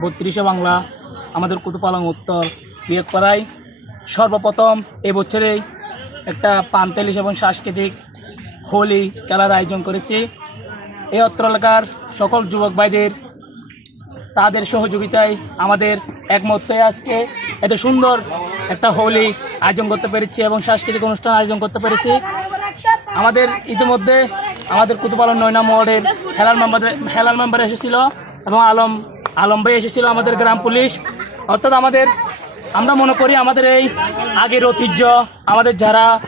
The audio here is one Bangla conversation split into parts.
বত্রিশে বাংলা, আমাদের কুতুপালং উত্তর বিয়েকপাড়ায় সর্বপ্রথম এবছরেই একটা পান্তেলিশ এবং সাংস্কৃতিক হোলি, খেলার আয়োজন করেছি। এই অত্র এলাকার সকল যুবক ভাইদের, তাদের সহযোগিতায় আমাদের একমত হয়ে আজকে এত সুন্দর একটা হোলি আয়োজন করতে পেরেছি এবং সাংস্কৃতিক অনুষ্ঠান আয়োজন করতে পেরেছি। আমাদের ইতিমধ্যে আমাদের কুতুপালন নয়না মোড়ের খেলার মেম্বার খেলার মেম্বার এসেছিল এবং আলম আলম ভাই এসেছিল আমাদের গ্রাম পুলিশ। অর্থাৎ আমাদের, আমরা মনে করি আমাদের এই আগের ঐতিহ্য, আমাদের যারা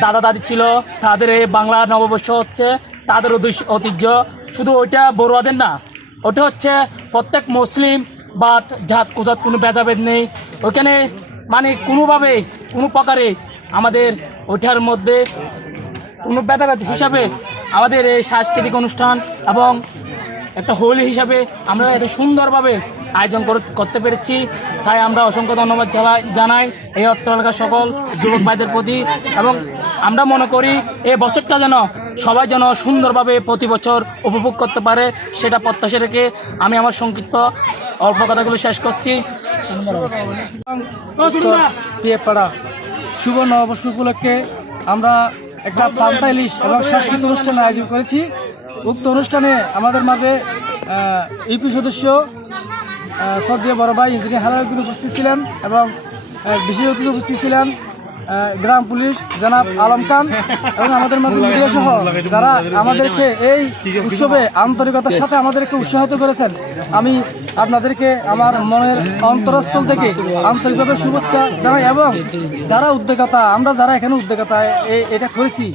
দাদা দাদি ছিল, তাদের এই বাংলা নববর্ষ হচ্ছে তাদের ঐতিহ্য- শুধু ওইটা বড়ুয়াদের না, ওটা হচ্ছে প্রত্যেক মুসলিম বা জাত কুজাত কোনো ভেদাভেদ নেই। ওইখানে মানে কোনোভাবে, কোনো প্রকারে আমাদের ওইটার মধ্যে কোনো ভেদাভেদ হিসাবে আমাদের এই সাংস্কৃতিক অনুষ্ঠান এবং একটা হোলি হিসাবে আমরা এত সুন্দরভাবে আয়োজন করতে পেরেছি। তাই আমরা অসংখ্য ধন্যবাদ জানাই এই অত্র সকল যুবক ভাইদের প্রতি। এবং আমরা মনে করি এই বছরটা যেন সবাই যেন সুন্দরভাবে প্রতি বছর উপভোগ করতে পারে, সেটা প্রত্যাশা রেখে আমি আমার সংক্ষিপ্ত অল্প কথাগুলো শেষ করছি। শুভ নববর্ষ উপলক্ষে আমরা একটা পান্তা ইলিশ এবং সাংস্কৃতিক অনুষ্ঠান আয়োজন করেছি। উক্ত অনুষ্ঠানে আমাদের মাঝে ইউপি সদস্য সর্দিয়া বড় ভাই ইঞ্জিনিয়ার হালালুদ্দিন উপস্থিত ছিলেন এবং বিশেষ অতিথি উপস্থিত ছিলেন গ্রাম পুলিশ জনাব আলম খান এবং আমাদের মাঝে মিডিয়া সহ যারা আমাদেরকে এই উৎসবে আন্তরিকতার সাথে আমাদেরকে উৎসাহিত করেছেন, আমি আপনাদেরকে আমার মনের অন্তরস্থল থেকে আন্তরিকভাবে শুভেচ্ছা জানাই এবং যারা উদ্যোগতা আমরা যারা এখানে উদ্যোগতা এই এটা করেছি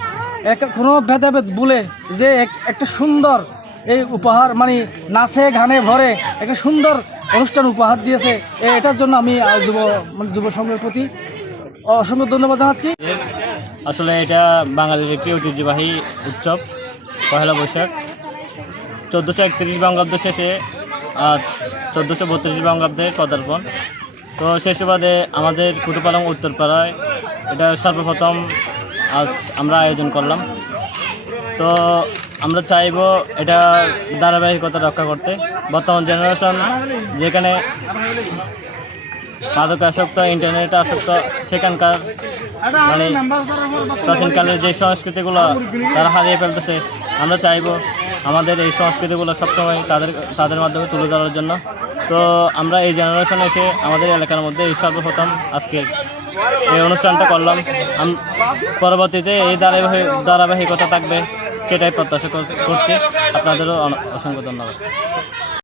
কোনো ভেদাভেদ বলে যে এক- একটা সুন্দর এই উপহার মানে নাচে গানে ভরে একটা সুন্দর অনুষ্ঠান উপহার দিয়েছে। এটার জন্য আমি যুব মানে যুব সংঘের প্রতি অসংখ্য ধন্যবাদ জানাচ্ছি। আসলে এটা বাঙালির একটি ঐতিহ্যবাহী উৎসব, পহেলা বৈশাখ। চোদ্দোশো একত্রিশ বঙ্গাব্দ শেষে আজ চোদ্দোশো বত্রিশ বঙ্গাব্দের পদার্পণ। তো সে সুবাদে আমাদের কুতুপালং উত্তরপাড়ায় এটা সর্বপ্রথম আজ আমরা আয়োজন করলাম। তো আমরা চাইব এটা ধারাবাহিকতা রক্ষা করতে। বর্তমান জেনারেশন যেখানে মাদক আসক্ত ইন্টারনেট আসক্ত, সেখানকার মানে প্রাচীনকালের যে সংস্কৃতিগুলো তারা হারিয়ে ফেলতেছে, আমরা চাইব আমাদের এই সংস্কৃতিগুলো সবসময় তাদের তাদের মাধ্যমে তুলে ধরার জন্য। তো আমরা এই জেনারেশন এসে আমাদের এলাকার মধ্যে এই সর্বপ্রথম আজকে এই অনুষ্ঠানটা করলাম। পরবর্তীতে এই ধারাবাহিক ধারাবাহিকতা থাকবে সেটাই প্রত্যাশা কর- করছি। আপনাদেরও অসংখ্য ধন্যবাদ।